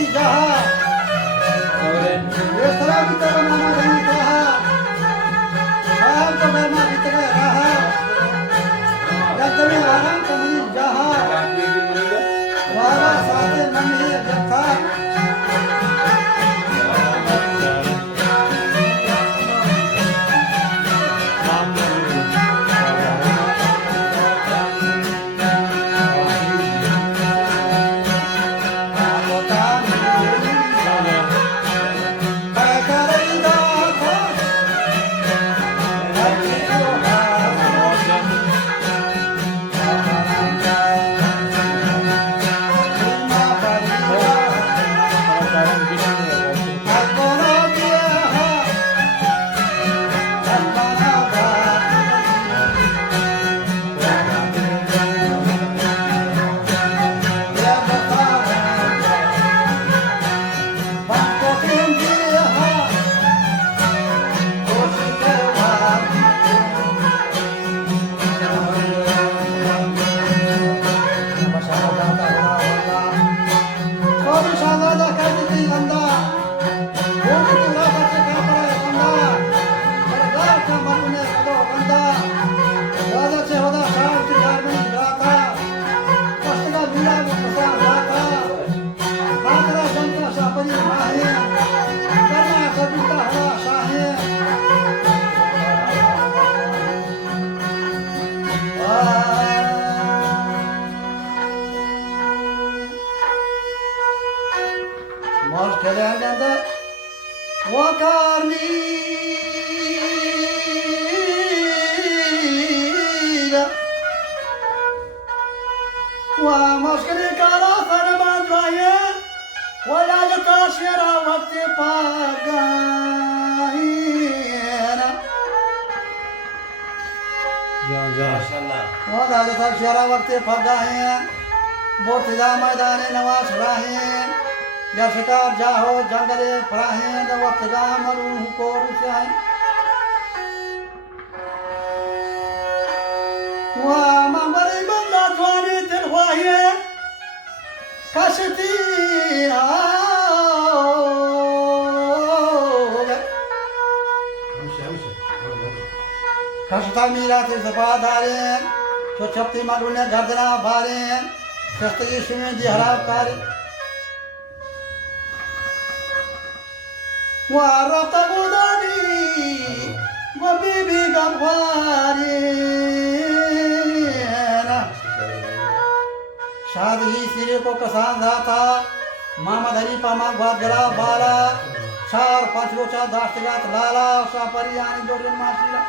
नदी जहा ये तरह की तरह माना नहीं कहा साहब तो करना कितने रहा रजनी आराम कमरी जहा वाला साथे मन ही व्यथा मैदान नवास राहें या शिकार जाहो जंगले फराहें दवतगा मरू को रुचाएं वहाँ ममरी बंदा द्वारी दिलवाए कसती कसता मीरा थे सपादारें तो छप्ती मारू ने गर्दना भारें शस्त्री सुने दी हराब कारी वारत गुदारी वो बीबी गंवारी शादी सिरे को कसान था मामा धरी पामा बात गला बाला चार पांच रोचा दाश्तगात लाला सापरियानी जोड़न मासीला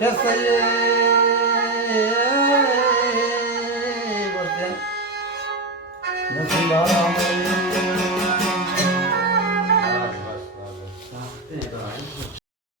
कैसे बोलते हैं